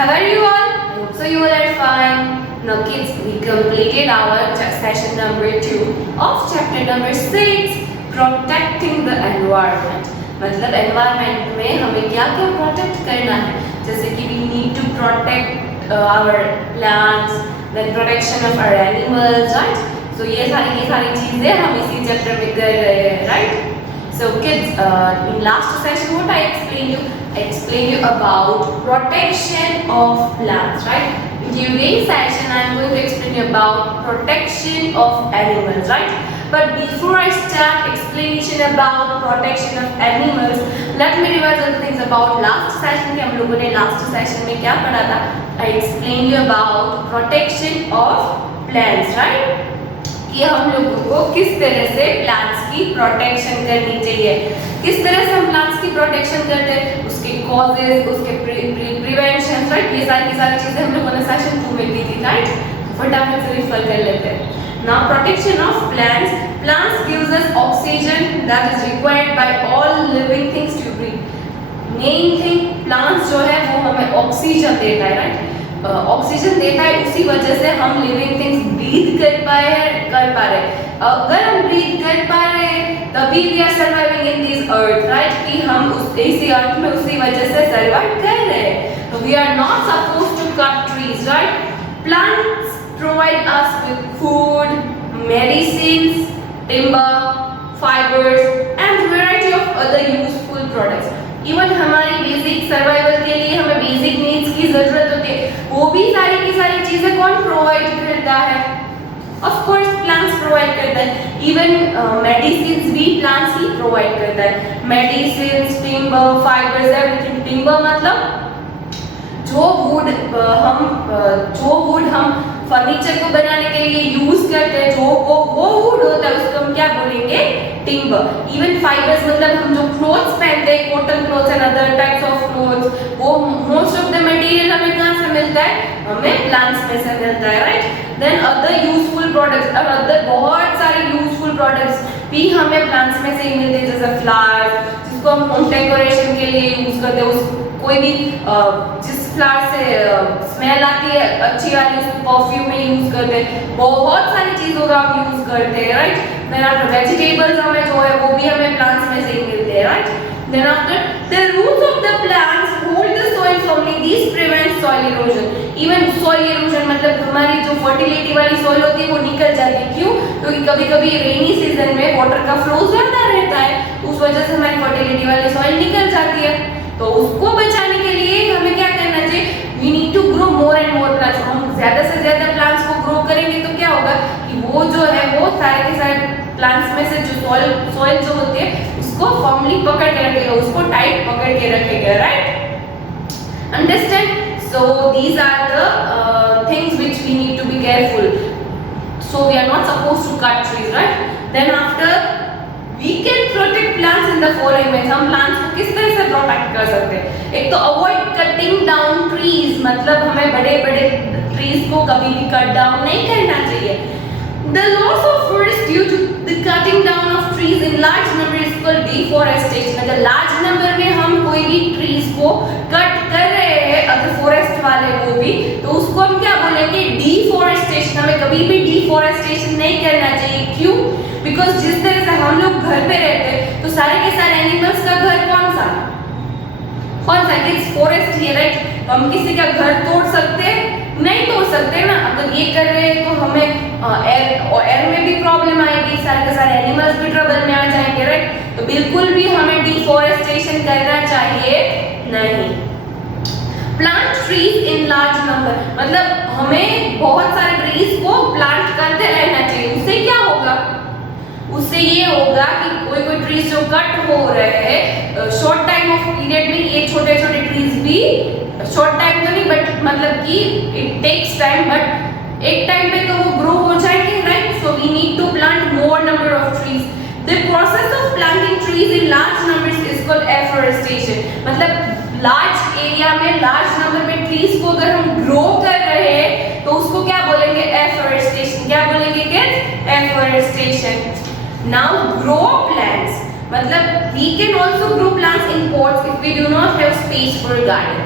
How are you all? I hope so you all are fine. Now kids, we completed our session number 2 of chapter number 6, protecting the environment. मतलब environment में हमें क्या क्या protect करना है, जैसे कि we need to protect our plants, then protection of our animals, right? So ये सारी चीजें हम इसी chapter में कर रहे हैं, right? So kids, in last session what I explained you? I explained you about protection of plants, right? During session I am going to explain you about protection of animals, right? But before I start explanation about protection of animals, let me revise all the things about last session कि हम लोगों ने last session में क्या पढ़ा था? I explained you about protection of plants, right? कि हम लोगों को किस तरह से प्लांट्स की प्रोटेक्शन करनी चाहिए, किस तरह से हम प्लांट्स की प्रोटेक्शन करते हैं, उसके कॉजेज, उसके प्रिवेंशन, राइट? ये सारी चीजें हम लोगों ने सेशन 2 में दी थी, राइट? फटाफट से रिफर कर लेते हैं. Now protection of plants gives us oxygen that is required by all living things to breathe. Main thing, plants जो है वो हमें ऑक्सीजन देता है, राइट? ऑक्सीजन देता है, उसी वजह से हम लिविंग थिंग्स ब्रीथ कर पा रहे. अगर हम ब्रीथ कर पा रहे हैं तभी we are surviving in this earth, right? कि हम इसी अर्थ में उसी वजह से सर्वाइव कर रहे हैं. तो we are not suppose to cut trees, right? Plants provide us with food, medicines, timber, fibres and variety of other useful products. Even हमारी बेसिक सर्वाइवल के लिए हमें बेसिक नीड्स की जरूरत होती है, वो भी सारी की सारी चीजें कौन प्रोवाइड करता है? ऑफ कोर्स प्लांट्स प्रोवाइड करता है. इवन मेडिसिन्स भी प्लांट्स ही प्रोवाइड करता है. Medicines, timber, fibres, everything. Timber मतलब जो वुड हम फर्नीचर को बनाने के लिए यूज करते हैं, जो वो वुड होता है उसको हम क्या बोलेंगे? टिम्बर. इवन फाइबर्स मतलब हम जो क्लोथ्स पहनते हैं, cotton clothes and other types of clothes, वो मोस्ट ऑफ द मटेरियल हमें कहाँ से मिलता है? हमें प्लांट्स में से मिलता है, right? Then other useful products और अदर बहुत सारे यूजफुल प्रोडक्ट्स भी हमें प्लांट्स में से ही मिलते हैं, जैसे फ्लावर्स जिसको हम होम डेकोरेशन के लिए यूज करते हैं. कोई भी जिस फ्लावर से स्मेल आती है अच्छी वाली, उसको परफ्यूम में यूज करते हैं. बहुत सारी चीजों का हम यूज करते हैं, राइट? देन आफ्टर वेजिटेबल्स हमें जो है वो भी हमें प्लांट्स में से ही मिलते हैं, right? Then after the roots of the plants hold the soil firmly. This prevents soil erosion. Even soil erosion मतलब हमारी जो फर्टिलिटी वाली सॉइल होती है वो निकल जाती है. क्यों? क्योंकि कभी-कभी रेनी सीजन में वाटर का फ्लो ज्यादा रहता है, उस वजह से हमारी फर्टिलिटी वाली सॉइल निकल जाती है. तो उसको बचाने के लिए हमें क्या करना चाहिए? We need to grow more and more plants. हम ज्यादा से ज्यादा प्लांट्स को ग्रो करेंगे तो क्या होगा कि वो जो है वो सारे के सारे प्लांट्स में से जो सॉइल जो होती है उसको फर्मली पकड़ के रखेगा, उसको टाइट पकड़ के रखेगा, right? Understand? So these are the things which we need to be careful. So we are not supposed to cut trees, right? Then after we can protect plants in the following ways. हम plants को किस तरह से protect कर सकते हैं? एक तो avoid cutting down trees, मतलब हमें बड़े-बड़े trees को कभी भी कट डाउन नहीं करना चाहिए. The loss of forest due to the cutting down of trees in large number is called deforestation. अगर large number में हम कोई भी trees को कट कर रहे हैं, अगर forest वाले वो भी, तो उसको हम क्या बोलेंगे? Deforestation. हमें कभी भी deforestation नहीं करना चाहिए. क्यों? बिकॉज जिस तरह से हम लोग घर पे रहते हैं तो सारे के सारे एनिमल्स का घर कौन सा? It's forest he, right? हम किसी का घर तोड़ सकते हैं? नहीं तोड़ सकते ना. अगर ये कर रहे हैं तो हमें एयर में भी प्रॉब्लम आएगी, सारे के सारे एनिमल्स भी ट्रबल में आ जाएंगे, राइट? तो बिल्कुल भी हमें डिफॉरेस्टेशन करना चाहिए नहीं. Plant trees in large number मतलब हमें बहुत सारे ट्रीज को प्लांट करते रहना चाहिए. उससे क्या होगा? उससे ये होगा कि कोई ट्रीज जो कट हो रहे हैं शॉर्ट टाइम ऑफ पीरियड में, ये छोटे छोटे ट्रीज भी शॉर्ट टाइम तो नहीं बट मतलब कि इट टेक्स टाइम, बट एक टाइम पे तो वो ग्रो हो जाएंगे, right? So we need to plant more number of trees. The process of planting trees in large numbers is called afforestation. मतलब लार्ज एरिया में लार्ज नंबर में trees को अगर हम ग्रो कर रहे हैं तो उसको क्या बोलेंगे? एफोरेस्टेशन. क्या बोलेंगे kids? Afforestation. Now grow plants मतलब we can also grow plants in pots if we do not have space for a garden.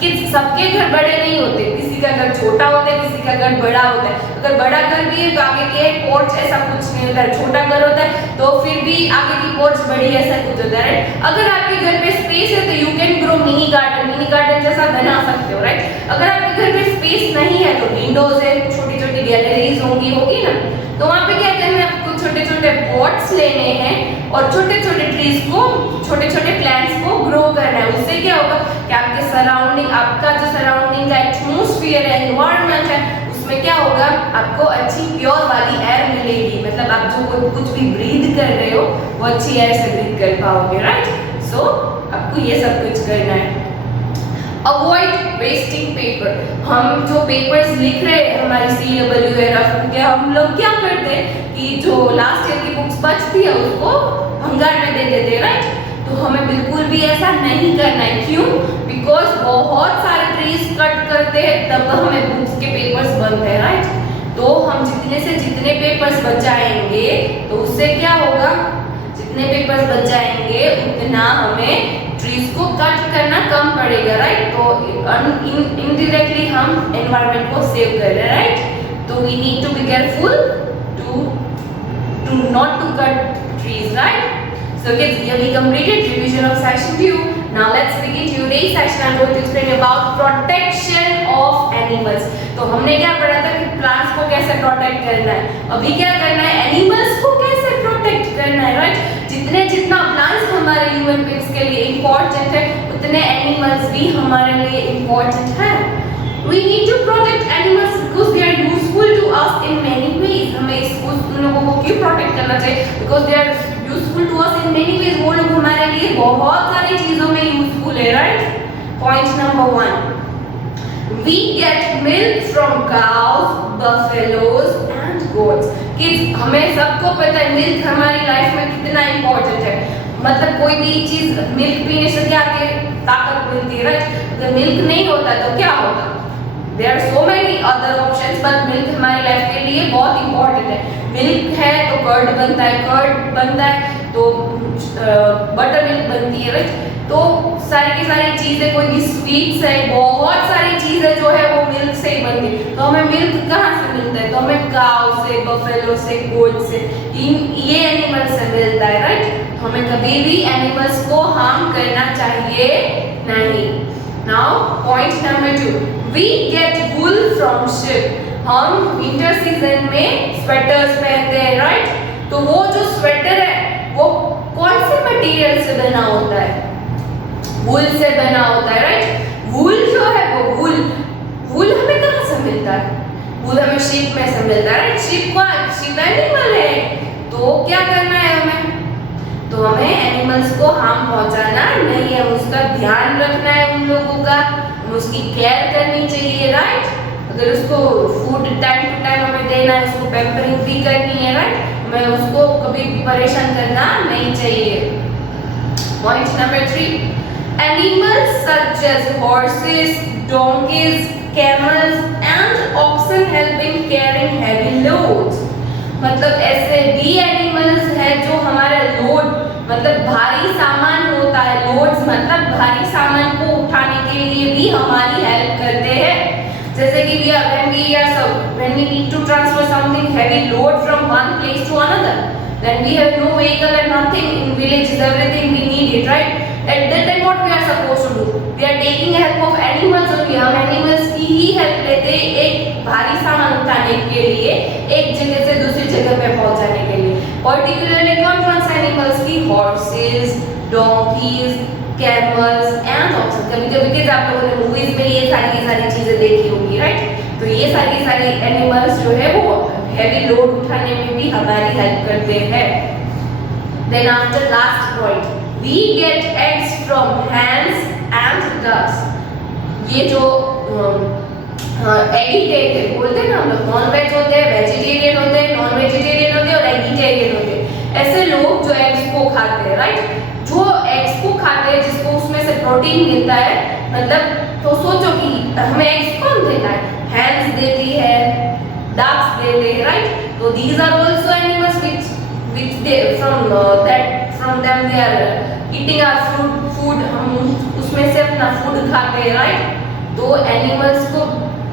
Kids सबके घर बड़े नहीं होते, किसी का घर छोटा होता है, किसी का घर बड़ा होता है। अगर बड़ा घर भी है तो आगे के पोर्च ऐसा कुछ नहीं होता है, छोटा घर होता है तो फिर भी आगे की पोर्च बड़ी ऐसा कुछ होता है, राइट। अगर आपके घर पे स्पेस है तो you can grow mini garden जैसा बना सकते हो, राइट। अगर आपके घर पे स्पेस नहीं है तो विंडोज है, छोटी छोटी गैलरीज होगी ना, तो वहाँ पे क्या करना है, आपको छोटे छोटे पॉट्स लेने हैं और छोटे छोटे ट्रीज को, छोटे छोटे प्लांट्स को ग्रो करना है। उससे क्या होगा कि आपके सराउंडिंग, आपका जो सराउंडिंग का एटमॉस्फेयर है, एनवायरनमेंट है, उसमें क्या होगा, आपको अच्छी प्योर वाली एयर मिलेगी। मतलब आप जो कुछ भी ब्रीथ कर रहे हो वो अच्छी एयर से ब्रीथ कर पाओगे, राइट। सो आपको ये सब कुछ करना है। Avoid wasting paper. हम जो पेपर्स लिख रहे हैं हमारी CW है, रफ के, हम लोग क्या करते हैं कि जो लास्ट ईयर की बुक्स बचती है उसको भंगार में दे देते हैं, राइट। तो हमें बिल्कुल भी ऐसा नहीं करना है। क्यों? बिकॉज बहुत सारे ट्रीज कट करते हैं तब हमें बुक्स के पेपर्स बनते हैं, राइट। तो हम जितने से जितने पेपर्स बचाएंगे तो उससे क्या होगा, जितने पेपर्स बचाएंगे उतना हमें ट्रीज को कट करना कम पड़ेगा, राइट। तो इनडायरेक्टली हम एनवायरनमेंट को सेव कर रहे हैं, राइट। तो we need to be careful to not to cut trees, right? So kids, here we completed revision of section 2. Now let's begin today's session. I'm going to explain about protection of animals. तो हमने क्या पढ़ा था कि plants को कैसे protect करना है, अभी क्या करना है, animals को कैसे protect करना है, right? जितना plants हमारे human beings के लिए important है, उतने animals भी हमारे लिए important है। We need to protect animals because they are useful to us in many ways. हमें उन लोगों को क्यों protect करना चाहिए? Because they are useful to us in many ways. वो लोग हमारे लिए बहुत सारी चीजों में useful है, right? Point number 1. We get milk from cows, buffaloes and goats. Kids, हमें सबको पता है मिल्क हमारी लाइफ में कितना important है। मतलब कोई भी चीज मिल्क पीने से क्या ताकत मिलती है, राइट। अगर मिल्क नहीं होता तो क्या होता, There are so many other options, but milk हमारी लाइफ के लिए बहुत इंपॉर्टेंट है। मिल्क है तो कर्ड बनता है, कर्ड बनता है तो बटर मिल्क बनती है, राइट। तो सारी की सारी चीजें, कोई भी स्वीट्स है, बहुत सारी चीजें जो है वो मिल्क से ही बनती है। तो हमें मिल्क कहाँ से मिलता है, तो हमें काउ से, बफेलो से, गोट से, ये एनिमल से मिलता है, राइट। तो हमें कभी भी एनिमल्स को हार्म करना चाहिए नहीं। Now point number 2, we get wool from sheep. हम विंटर सीजन में स्वेटर्स पहनते हैं, राइट। तो वो जो स्वेटर है वो कौन से मटेरियल से बना होता है, वूल से बना होता है, राइट। वूल जो है वो वूल हमें कहाँ से मिलता है, वूल हमें शीप में से मिलता है, राइट। शीप एनिमल है, तो क्या करना है हमें, तो हमें एनिमल्स को हार्म पहुंचाना नहीं है, उसका ध्यान रखना है उन लोगों का, उसकी केयर करनी चाहिए, राइट। अगर उसको फूड टाइम टू टाइम हमें देना है, उसको पैम्परिंग भी करनी है, राइट। हमें उसको कभी भी परेशान करना नहीं चाहिए। Point number 3, animals such as horses, donkeys, camels and oxen help in carrying heavy loads. मतलब ऐसे भी एनिमल्स है जो हमारा लोड, मतलब भारी सामान होता है, लोड्स मतलब भारी सामान को उठाने के लिए भी हमारी हेल्प करते हैं। जैसे कि when we need to transfer something heavy load from one place to another, then we have no vehicle and nothing, in villages everything we need it, right? At that time what we are supposed to do, we are taking help of animals only। हम animals की ही help लेते हैं एक भारी सामान उठाने के लिए, एक जगह से दूसरी जगह पे पहुंचाने के लिए। पर्टिकुलरली कौन से एनिमल्स की, horses, donkeys, camels and oxen. कभी-कभी किस आप लोगों ने मूवीज में ये सारी चीजें देखी होगी, राइट। तो ये सारी एनिमल्स जो है वो हेवी लोड उठाने में भी हमारी हेल्प करते हैं। Then after last point, we get eggs from hens and ducks। ये जो एगिटेरियन बोलते हैं ना हम लोग, नॉन वेज होते हैं, वेजिटेरियन होते हैं, नॉन वेजिटेरियन होते हैं और एगिटेरियन होते हैं। ऐसे लोग जो एग्स को खाते हैं, राइट, जो एग्स को खाते हैं जिसको उसमें से प्रोटीन मिलता है, मतलब तो सोचो कि हमें एग्स कौन देता है, हैंस देती है, डक्स देते हैं, राइट। तो these are also animals which they from them we are eating our food, हम उसमें से अपना फूड खाते हैं, राइट। तो एनिमल्स को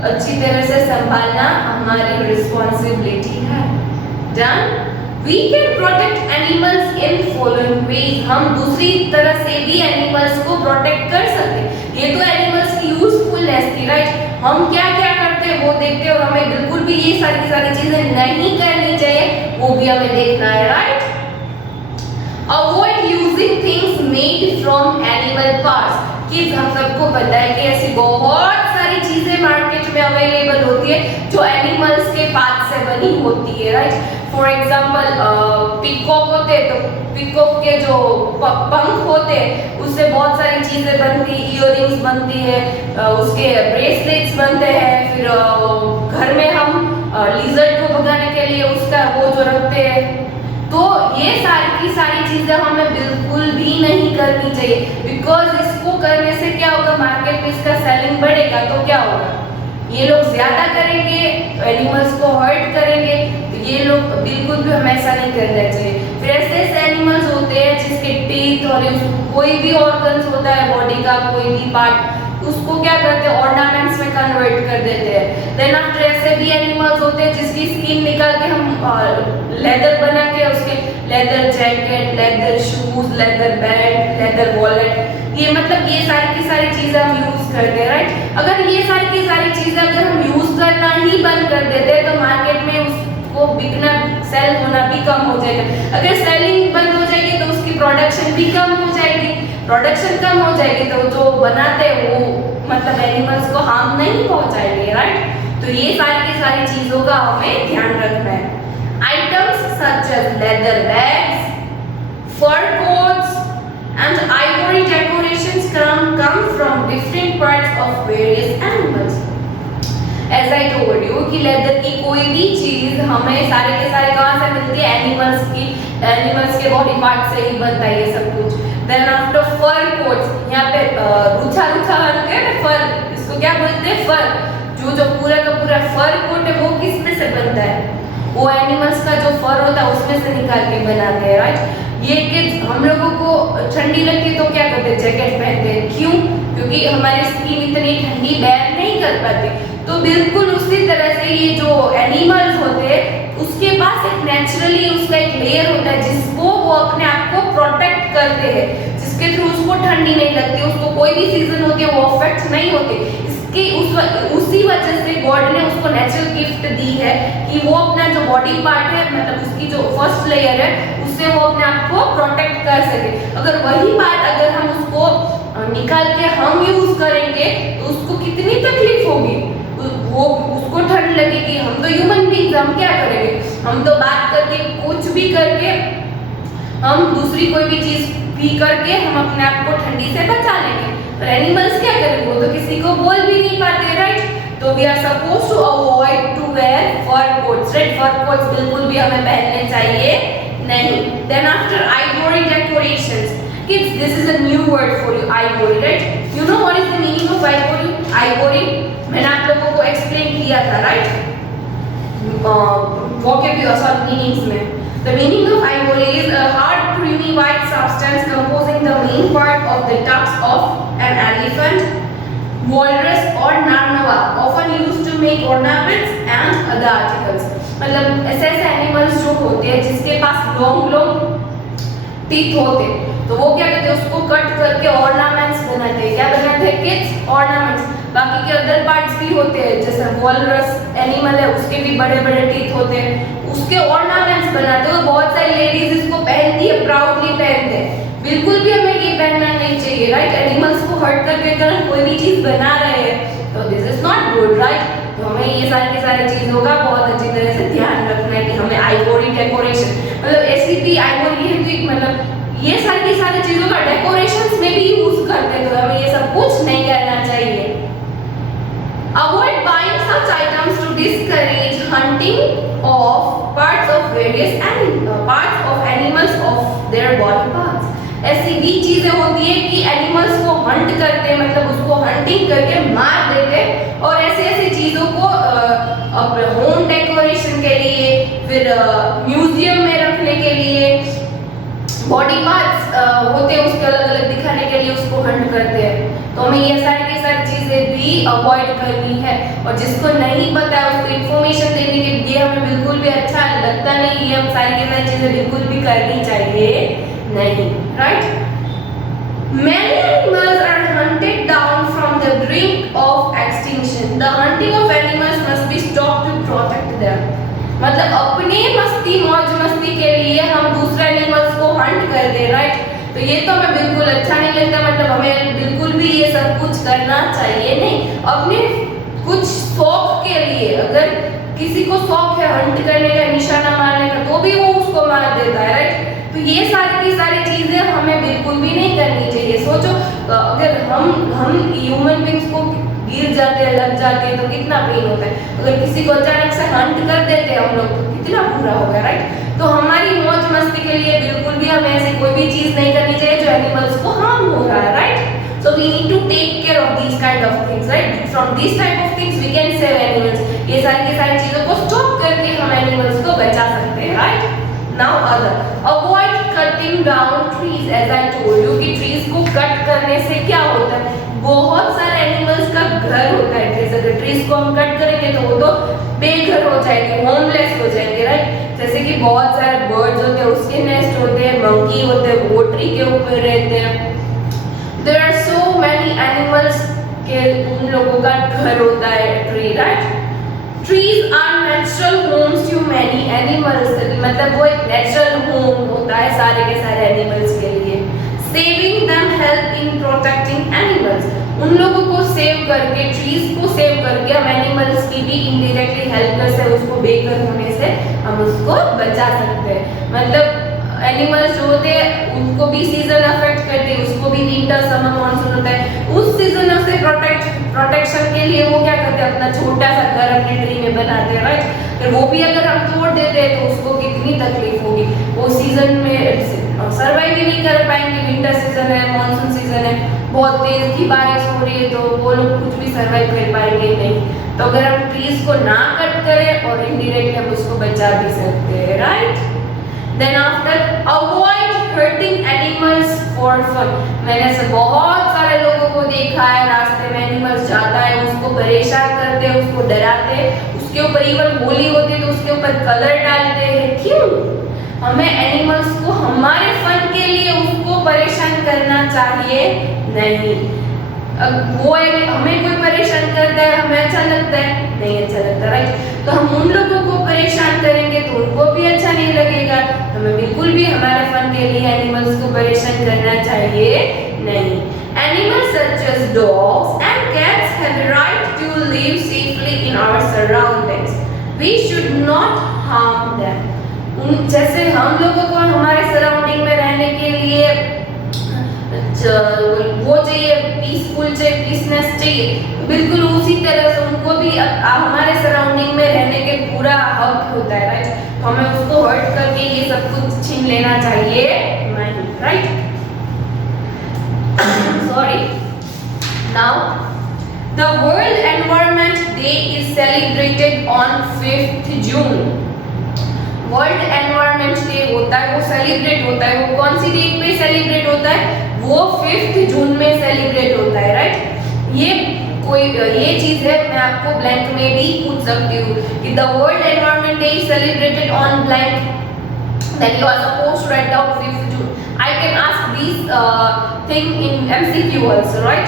अच्छी तरह से संभालना हमारी रिस्पॉन्सिबिलिटी है। Done. We can protect animals in following ways. हम दूसरी तरह से भी एनिमल्स को प्रोटेक्ट कर सकते हैं। ये तो एनिमल्स की यूजफुलनेस थी, राइट। हम क्या क्या करते हैं वो देखते हैं, और हमें बिल्कुल भी ये सारी चीजें नहीं करनी चाहिए, वो भी हमें देखना है, right. Avoid using things made from animal parts. Kids, हम सबको पता है कि ऐसी बहुत सारी चीजें मार्केट में अवेलेबल होती है जो एनिमल्स के पार्ट से बनी होती है, राइट। फॉर एग्जाम्पल पिकॉक होते हैं, तो पिकॉक के जो पंख होते हैं उससे बहुत सारी चीजें बनती है, इयररिंग्स बनती है, उसके ब्रेसलेट्स बनते हैं, फिर घर में हम लिजर्ड को भगाने के लिए उसका वो जो रखते हैं। तो ये सारी चीजें हमें बिल्कुल भी नहीं करनी चाहिए, बिकॉज इसको करने से क्या होगा, मार्केट में इसका सेलिंग बढ़ेगा, तो क्या होगा, ये लोग ज्यादा करेंगे, एनिमल्स को हर्ट करेंगे, तो ये लोग बिल्कुल भी हमें ऐसा नहीं करना चाहिए। फिर ऐसे एनिमल्स होते हैं जिसके टीथ और कोई भी ऑर्गन्स होता है बॉडी का, कोई भी पार्ट, उसको क्या करते हैं, ऑर्नामेंट्स में कन्वर्ट कर देते हैं। देन आफ्टर ऐसे भी एनिमल्स होते हैं जिसकी स्किन निकाल के हम लेदर बना के उसके leather jacket, leather shoes, leather belt, leather wallet, ये मतलब ये सारी की सारी चीजें हम यूज करते हैं, राइट। अगर ये सारी की सारी चीजें अगर हम यूज करना ही बंद कर देते हैं तो मार्केट में उसको बिकना, सेल होना भी कम हो जाएगा। अगर सेलिंग बंद हो जाएगी तो उसकी प्रोडक्शन भी कम हो जाएगी, प्रोडक्शन कम हो जाएगी तो जो बनाते हैं वो मतलब एनिमल्स को हार्म नहीं पहुंचाएंगे, राइट। तो ये सारी की सारी चीजों का हमें ध्यान रखना है। Items such as leather bags, fur coats and ivory decorations come from different parts of various animals. As I told you कि लेदर की कोई भी चीज हमें सारे के सारे कहाँ से मिलती है, एनिमल्स के बॉडी पार्ट से ही बनता है ये सब कुछ। Then after fur coats, यहाँ पे रूखा होते हैं ना फर, इसको क्या बोलते हैं, फर। जो पूरा का पूरा फर कोट है वो किस में से बनता है, वो एनिमल्स का जो फर होता है उसमें से निकाल के बनाते हैं, राइट। ये किड्स, हम लोगों को ठंडी लगती है तो क्या करते हैं, जैकेट पहनते हैं, क्यों, क्योंकि हमारी स्किन इतनी ठंडी बैर नहीं कर पाती। तो बिल्कुल उसी तरह से ये जो एनिमल्स होते हैं उसके पास एक नेचुरली उसका एक लेयर होता है जिसको वो अपने आप को प्रोटेक्ट करते हैं, जिसके थ्रू उसको ठंडी नहीं लगती, उसको कोई भी सीजन होती है वो अफेक्ट नहीं होते। इसकी उसी वजह से गॉड ने उसको नेचुरल गिफ्ट दी है कि वो अपना जो बॉडी पार्ट है, मतलब उसकी जो फर्स्ट लेयर है, उससे वो अपने आप को प्रोटेक्ट कर सके। अगर वही पार्ट अगर हम उसको निकाल के हम यूज करेंगे तो उसको कितनी तकलीफ होगी, वो उसको ठंड लगेगी। हम तो ह्यूमन बीइंग्स, हम क्या करेंगे, हम तो बात करके कुछ भी करके हम दूसरी कोई भी चीज भी करके हम अपने आप को ठंडी से बचा लेंगे, पर एनिमल्स क्या करेंगे, वो तो किसी को बोल भी नहीं पाते, राइट। तो we are suppose to avoid to wear fur coats, right. Fur coats बिल्कुल भी हमें पहनने चाहिए नहीं। Then after ivory decorations, kids this is a new word for you, ivory, right. You know what is the meaning of ivory? Ivory मैंने आप लोगों को एक्सप्लेन किया था, राइट, वोकैब्युलरी मीनिंग्स में। The meaning of ivory is a hard, creamy white substance composing the main part of the tusks of an elephant, walrus or narwhal, often used to make ornaments and other articles. मतलब ऐसे animals जो होते हैं जिसके पास long teeth होते हैं, तो वो क्या करते हैं, उसको कट करके ऑर्नामेंट्स बनाते हैं। क्या बनाते हैं किड्स? ऑर्नामेंट्स। बाकी के अदर पार्ट्स भी होते हैं, जैसे वॉलरस एनिमल है उसके भी बड़े बड़े टीथ होते हैं, उसके ऑर्नामेंट्स बनाते हैं। बहुत सारी लेडीज इसको पहनती है, प्राउडली पहनते हैं। बिल्कुल भी हमें ये पहनना नहीं चाहिए, राइट। एनिमल्स को हर्ट करके अगर कोई भी चीज बना रहे हैं तो this is not good, right. तो हमें ये सारी चीजों का बहुत अच्छी तरह से ध्यान रखना है कि हमें आइवरी डेकोरेशन, मतलब ऐसी भी आइवरी है तो मतलब ये सारी चीजों का डेकोरेशंस में भी यूज करते हैं, तो हमें ये सब कुछ नहीं करना चाहिए। Avoid buying such items to discourage hunting of parts of animals of their body parts. ऐसी भी चीजें होती है कि एनिमल्स को हंट करते हैं, मतलब उसको हंटिंग करके मार देते हैं, और ऐसे चीजों को होम डेकोरेशन के लिए, फिर म्यूजियम में रखने के लिए, बॉडी पार्ट्स होते हैं उसके अलग अलग दिखाने के लिए उसको हंट करते हैं। तो हमें ये सारी की सारी चीजें भी अवॉइड करनी है, और जिसको नहीं पता है उसको इन्फॉर्मेशन देने के लिए हमें बिल्कुल भी अच्छा लगता नहीं, ये हम सारी की सारी चीजें बिल्कुल भी करनी चाहिए नहीं, right. Many animals are hunted down from the brink of extinction. The hunting of animals must be stopped to protect them. मतलब अपने मस्ती मौज मस्ती के लिए हम दूसरे एनिमल्स को हंट कर दे, राइट। तो ये तो हमें बिल्कुल अच्छा नहीं लगता, मतलब हमें बिल्कुल भी ये सब कुछ करना चाहिए नहीं। अपने कुछ शौक के लिए, अगर किसी को शौक है हंट करने का, निशाना मारने का, तो भी वो उसको मार देता है, राइट। तो ये सारी की सारी चीजें हमें बिल्कुल भी नहीं करनी चाहिए। सोचो अगर हम ह्यूमन बींग्स को गिर जाते हैं, लग जाते हैं तो कितना पेन होता है। अगर किसी को अचानक से हंट कर देते हैं हम लोग तो कितना बुरा होगा, राइट। तो हमारी मौज मस्ती के लिए बिल्कुल भी हमें ऐसी कोई भी चीज नहीं करनी चाहिए जो एनिमल्स को हार्म हो रहा है, right. So we need to take care of these kind of things, right. From these type of things we can save animals. ये सारी की सारी चीजों को स्टॉप करके हम एनिमल्स को बचा सकते हैं, right. Now other, avoid cutting down trees as I told you कि trees को कट करने से क्या होता है, बहुत सारे एनिमल्स का घर होता है ट्रीज। अगर ट्रीज को हम कट करेंगे तो वो तो बेघर हो जाएंगे, होमलेस हो जाएंगे, राइट। जैसे कि बहुत सारे बर्ड्स होते हैं उसके नेस्ट होते हैं, मंकी होते हैं वो ट्री के ऊपर रहते हैं। There are so many animals के उन लोगों का घर होता है tree, right. Trees are natural homes to many animals, मतलब वो एक नेचुरल होम होता है सारे के सारे एनिमल्स के लिए। Saving them help in protecting animals, उन लोगों को सेव करके, ट्रीज को सेव करके हम एनिमल्स की भी इनडायरेक्टली हेल्प कर सकते हैं, उसको बेघर होने से हम उसको बचा सकते हैं। मतलब एनिमल्स जो होते हैं उनको भी सीजन अफेक्ट करते हैं, उसको भी विंटर समर मॉनसून होता है, उस सीजन से प्रोटेक्शन के लिए वो क्या करते हैं, अपना छोटा सा घर अपने ट्री में बनाते हैं, राइट। फिर वो भी अगर हम तोड़ देते हैं तो उसको कितनी तकलीफ होगी, वो सीजन में सर्वाइव भी नहीं कर पाएंगे। विंटर सीजन है, मॉनसून सीजन है, बहुत तेज की बारिश हो रही है तो वो लोग कुछ भी सर्वाइव कर पाएंगे नहीं। तो अगर हम ट्रीज को ना कट करें और इनडायरेक्टली हम उसको बचा भी सकते हैं, right. Then after, avoid hurting animals for fun. मैंने ऐसे बहुत सारे लोगों को देखा है, रास्ते में एनिमल्स जाता है उसको परेशान करते हैं, उसको डराते हैं, उसके ऊपर इवन होली होती है तो उसके ऊपर कलर डालते हैं। क्यों? हमें एनिमल्स को हमारे फन के लिए उसको परेशान करना चाहिए नहीं। वो हमें कोई परेशान करता है हमें अच्छा लगता है? नहीं अच्छा लगता, राइट। तो हम उन लोगों को परेशान करेंगे तो उनको भी अच्छा नहीं लगेगा। हमें बिल्कुल भी हमारे फन के लिए एनिमल्स को परेशान करना चाहिए नहीं। Animals such as dogs and cats have a right to live safely in our surroundings. We should not harm them. जैसे हम लोगों को हमारे सराउंडिंग में रहने के लिए वो चाहिए, पीसफुल चाहिए, पीसनेस चाहिए, बिल्कुल उसी तरह से उनको भी हमारे सराउंडिंग में रहने के पूरा हक होता है, राइट। तो हमें उसको हर्ट करके ये सब कुछ छीन लेना चाहिए नहीं, right. Sorry. Now the world environment day is celebrated on 5th June। World environment day होता है, वो सेलिब्रेट होता है, वो कौन सी डेट पे सेलिब्रेट होता है? वो 5th जून में सेलिब्रेट होता है, राइट। ये चीज है, मैं आपको ब्लैंक में भी पूछ सकती हूँ कि the world environment day is celebrated on blank, then you are supposed to write down 5th June. I can ask these thing in MCQ also, right?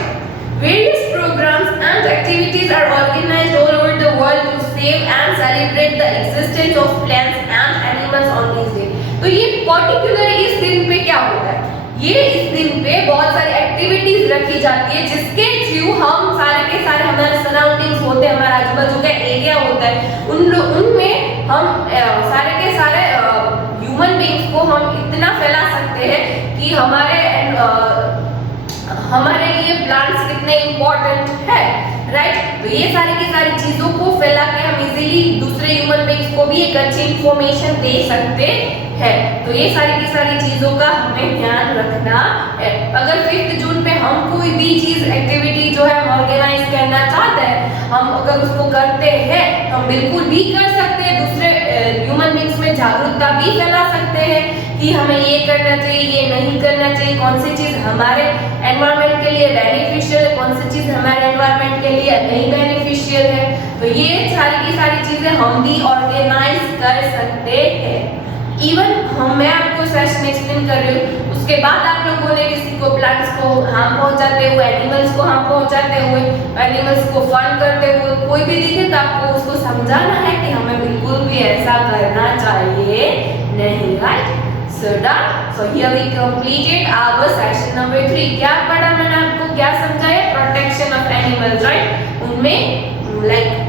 Various programs and activities are organized all over the world to save and celebrate the existence of plants and animals on this day. तो ये particular इस दिन पे क्या होता है? ये इस दिन पे बहुत सारी एक्टिविटीज रखी जाती है जिसके थ्रू हम सारे के सारे हमारे सराउंडिंग्स होते हैं, हमारा आजू बाजू का एरिया होता है, उनमें हम सारे के सारे ह्यूमन बींग्स को हम इतना फैला सकते हैं कि हमारे लिए प्लांट्स कितने इम्पोर्टेंट है, राइट। तो ये सारी की सारी चीजों को फैला के हम इजीली दूसरे ह्यूमन बींग्स को भी एक अच्छी इंफॉर्मेशन दे सकते हैं। तो ये सारी की सारी चीजों का हमें ध्यान रखना है। अगर 5th जून पे हम कोई भी चीज एक्टिविटी जो है हम ऑर्गेनाइज करना चाहते हैं, हम अगर उसको करते हैं तो हम बिल्कुल भी कर सकते हैं, दूसरे ह्यूमन बींग्स में जागरूकता भी फैला सकते हैं कि हमें ये करना चाहिए, ये नहीं करना चाहिए, कौन सी चीज हमारे एनवायरनमेंट के लिए बेनिफिशियल है, कौन सी चीज हमारे एनवायरनमेंट के लिए लिए नहीं बेनिफिशियल है। तो ये सारी की सारी चीजें हम भी ऑर्गेनाइज कर सकते हैं। इवन मैं आपको सेशन एक्सप्लेन कर रही हूँ, उसके बाद आप लोगों ने किसी को प्लांट्स को हार्म पहुंचाते हुए, एनिमल्स को हार्म पहुंचाते हुए, एनिमल्स को फन करते हुए कोई भी दिखे तो आपको उसको समझाना है कि हमें बिल्कुल भी ऐसा करना चाहिए नहीं, right? So done. So here we completed our session number 3. क्या पढ़ा मैंने आपको, क्या समझाया? Protection of animals, right? उनमें like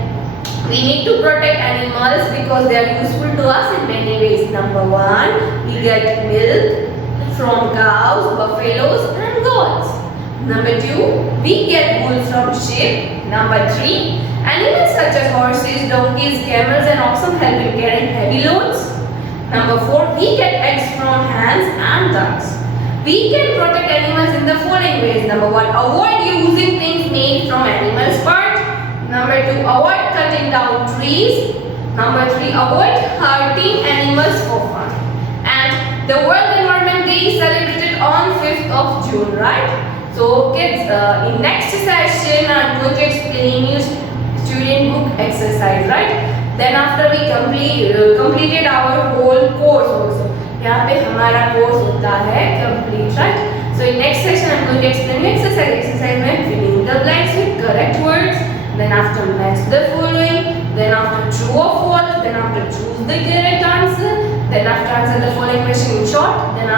we need to protect animals because they are useful to us in many ways. Number 1, we get milk from cows, buffaloes and goats. Number 2, we get wool from sheep. Number 3, animals such as horses, donkeys, camels and oxen help in carrying heavy loads. Number 4, we get eggs from hens and ducks. We can protect animals in the following ways. Number 1, avoid using things made from animals' parts. Number 2, avoid cutting down trees. Number 3, avoid hurting animals for fun. And the World Environment Day is celebrated on 5th of June, right? So kids, in next session I'm going to explain you student book exercise, right? Then after we completed our whole course also. यहाँ पे हमारा course होता है complete, right? So in next session I'm going to explain you exercise. Exercise में filling the blanks with correct words. Then after match the following, then after true or false, then after choose the correct answer, then after answer the following question in short, then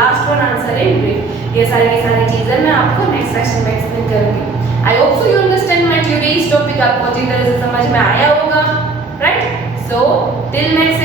last one answer in brief. ये सारी चीजें मैं आपको next session में explain करूँगी. I hope so you understand my today's topic. आपको अच्छी तरह से समझ में आया होगा, right? So till next